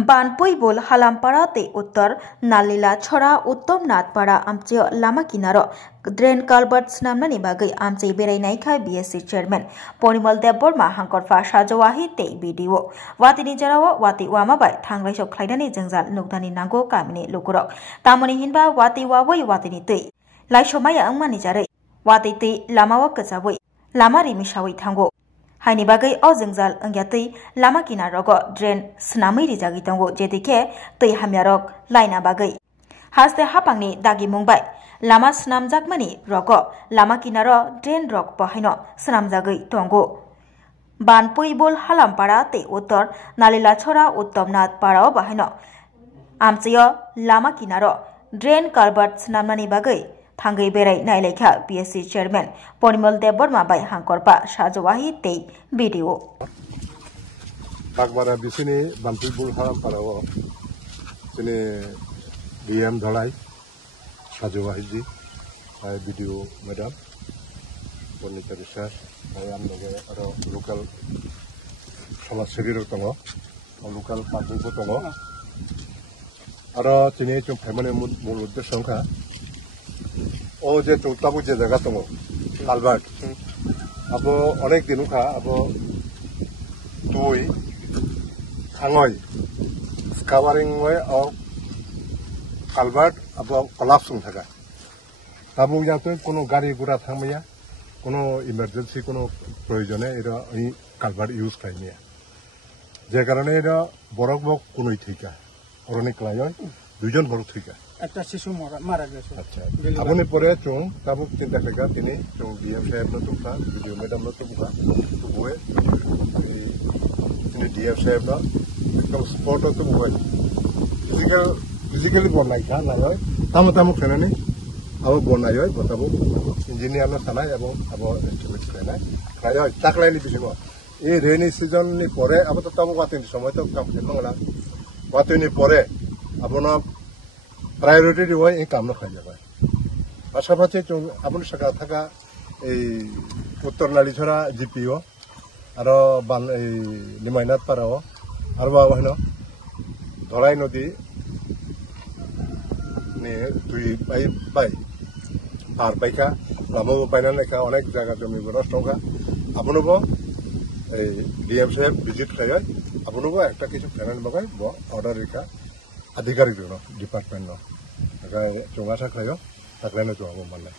बानपुइबुल हालामपाड़ा ते उत्तर नालीला छड़ा उत्तम नाथपाड़ा आमचे लामा किनारो ड्रेन कालबार्ट स्नामनानि बागै आमचे बेरायनायखा बीएससी चेयरमैन परिमल देबबर्मा हांकरफा साजवाहि ते भिडिअ वातिनि जराव वाति वामाबाय थांग्रायसो ख्लायनानै जोंजाल नुगदानि नांगौ गामिनि लुगुरक तामनि हिनबा वाति वाबै वातिनि तै लाइसमाया अंमानि जारै वाति तै लामावा कजाबै लामा रिमिसावै थांगौ हाइनि बागै अ जोंजाल अंग्यातै लामा किनारग ड्रेन स्नामै रिजागि दंगो जेदिखे तै हामियारक लाइना बागै हास्ते हापांनि दागि मुंबाय लामा स्नामजागमानि रग लामा किनार ड्रेन रक बहायनो स्नामजागै दंगो बानपुइबुल हालामपाड़ा ते उत्तर नालीलाछड़ा उत्तमनाथ पाड़ाव बहायनो आमचेय लामा किनार ड्रेन कालबार्ट स्नामनानि बागै थांगै बेराय नायलायखा बीएससी चेयरमैन परिमल देबबर्मा बाय हांकरपा साजवाहि ते भिडिअ बागबारा बिसिनि बानपुइबुल हालामपाड़ाव जोंनि डीएम धलाई साजवाहि जी भिडिअ मैडम बर्निका रिसार्च आमलगे आरो लोकल समाज सिबियारि दङ लोकल पाब्लिकबो दङ आरो दिनै जों फैमाने मूल उद्देश्यखा ओ जे चौथाबो जे जायगा दङ कालबार्ट अब अनेक दिनुखा अब तुई थाङै स्कावारिंय अ कालबार्ट अब कलापसुं थागा ताबो याते कोनो गाड़ी गुरा थांमैया कोनो इमार्जेंसी कोनो प्रयोजने एरा इ कालबार्ट यूज खायनिया जे कारणे एरा बरक बक कोनोइ थैका अरनि क्लाय दुइजन बरक थैका একটা শিশু মারা গেছে আচ্ছা আপনি পরে চং তাবুক চিন্তা থেকে তিনি চং ডিএম সাহেব না তুমকা ভিডিও ম্যাডাম না তুমকা তুবুয়ে তিনি ডিএম সাহেব না একদম স্পট তো বুবাই ফিজিক্যালি বনাই খা না হয় তামু ফেনানি আবো বনাই হয় বতাবো ইঞ্জিনিয়ার না থানায় এবং আবো এস্টিমেট খায় খায় হয় তাকলাইনি বিসিনো এই রেনি সিজন নি পরে আবো তো তাবো ওয়াতিনি সময় তো কাম খেলনা ওয়াতিনি পরে আপনা प्रायोरिटी हुआ ये काम खाई जाए पाशापाशि अपनी सका था उत्तर नालीछड़ा जीपीओ और निमायनाथ पाड़ा और बाहन धलाई नदी दुई बाई पार पाइका लामा पाइना लेखा अनेक जगह जमी नष्ट आपनोबो डीएम साहेब भिजिट खाई आपनोबो एक किस फेरन बाय अर्डर रेखा आधिकारिक डिपार्टमेंट चौंगा साख्लायो ताकलायनो चौंगा मानलाय